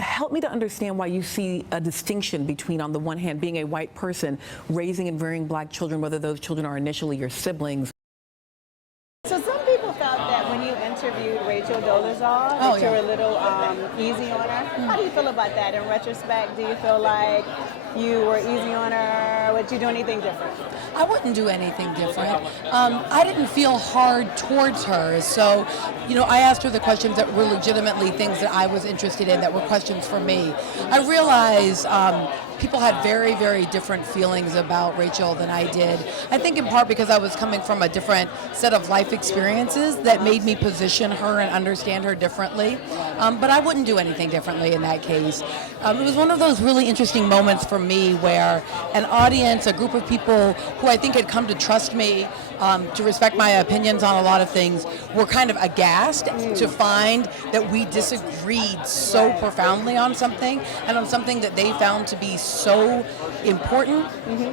help me to understand why you see a distinction between, on the one hand, being a white person raising and rearing black children, whether those children are initially your siblings. So some people felt that when you interviewed Rachael Dolezal, that you were a little easy on her. How do you feel about that in retrospect? Do you feel like you were easy on her? Would you do anything different? I wouldn't do anything different. I didn't feel hard towards her. So, I asked her the questions that were legitimately things that I was interested in, that were questions for me. I realized people had very, very different feelings about Rachael than I did. I think in part because I was coming from a different set of life experiences that made me position her and understand her differently. But I wouldn't do anything differently in that case. It was one of those really interesting moments for me where an audience, a group of people who I think had come to trust me, to respect my opinions on a lot of things, were kind of aghast to find that we disagreed so profoundly on something, and on something that they found to be so important.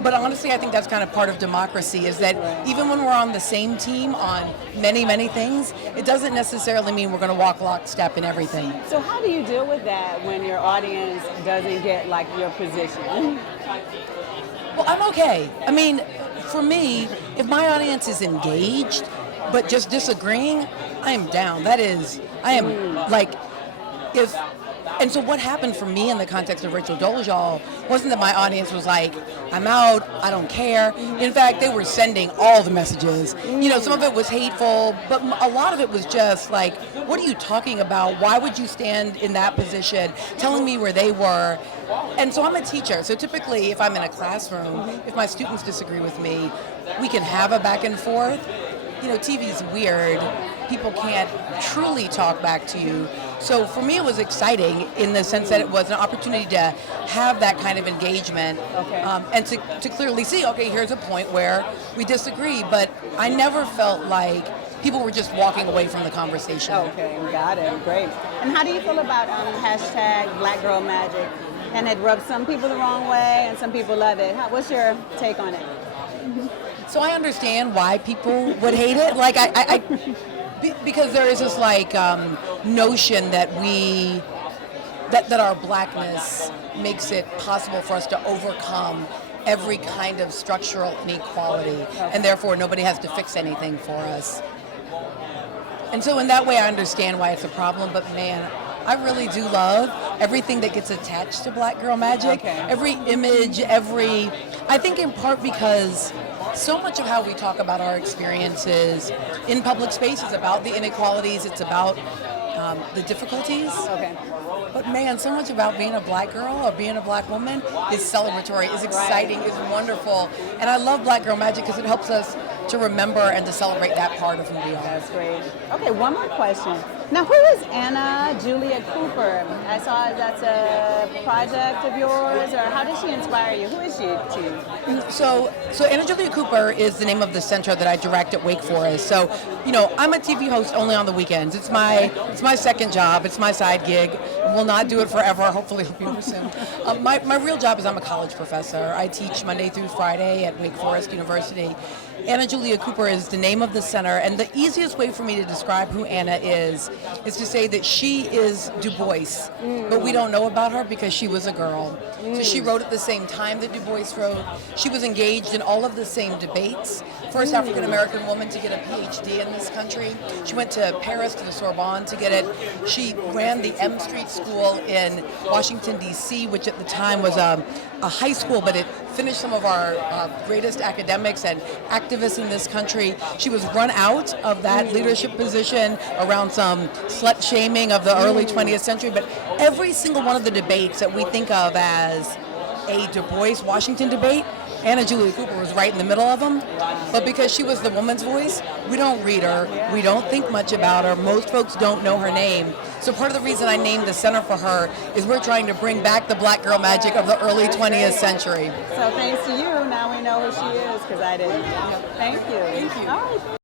But honestly, I think that's kind of part of democracy, is that even when we're on the same team on many, many things, it doesn't necessarily mean we're going to walk lockstep in everything. So how do you deal with that when your audience doesn't get like your position? Well, I'm okay. I mean, for me, if my audience is engaged but just disagreeing, I am down. And so what happened for me in the context of Rachael Dolezal wasn't that my audience was like, I'm out, I don't care. In fact, they were sending all the messages. Some of it was hateful, but a lot of it was just like, what are you talking about? Why would you stand in that position? Telling me where they were. And so I'm a teacher. So typically, if I'm in a classroom, if my students disagree with me, we can have a back and forth. TV's weird. People can't truly talk back to you. So for me, it was exciting in the sense that it was an opportunity to have that kind of engagement, and to clearly see, okay, here's a point where we disagree, but I never felt like people were just walking away from the conversation. Okay, got it. Great. And how do you feel about hashtag Black Girl Magic? And it rubs some people the wrong way, and some people love it. What's your take on it? So I understand why people would hate it. Like because there is this notion that that our blackness makes it possible for us to overcome every kind of structural inequality, and therefore nobody has to fix anything for us. And so in that way, I understand why it's a problem. But man, I really do love everything that gets attached to Black Girl Magic. Every image, I think in part because so much of how we talk about our experiences in public space is about the inequalities, it's about the difficulties. But man, so much about being a black girl or being a black woman is celebratory, is exciting, is wonderful. And I love Black Girl Magic because it helps us to remember and to celebrate that part of who we are. That's great. Okay, one more question. Now, who is Anna Julia Cooper? I saw that's a project of yours, or how did she inspire you? Who is she to you? So Anna Julia Cooper is the name of the center that I direct at Wake Forest. So, I'm a TV host only on the weekends. It's my second job. It's my side gig. Will not do it forever. Hopefully, it'll be over soon. My real job is I'm a college professor. I teach Monday through Friday at Wake Forest University. Anna Julia Cooper is the name of the center, and the easiest way for me to describe who Anna is to say that she is Du Bois, but we don't know about her because she was a girl. So she wrote at the same time that Du Bois wrote. She was engaged in all of the same debates. First African-American woman to get a PhD in this country. She went to Paris, to the Sorbonne to get it. She ran the M Street School in Washington, D.C., which at the time was a high school, but it finished some of our greatest academics and activists in this country. She was run out of that leadership position around some slut shaming of the early 20th century, but every single one of the debates that we think of as a Du Bois Washington debate, Anna Julia Cooper was right in the middle of them. But because she was the woman's voice, we don't read her, we don't think much about her, most folks don't know her name. So part of the reason I named the center for her is we're trying to bring back the Black Girl Magic of the early 20th century. So thanks to you, now we know who she is, because I didn't. Thank you. Thank you. All right.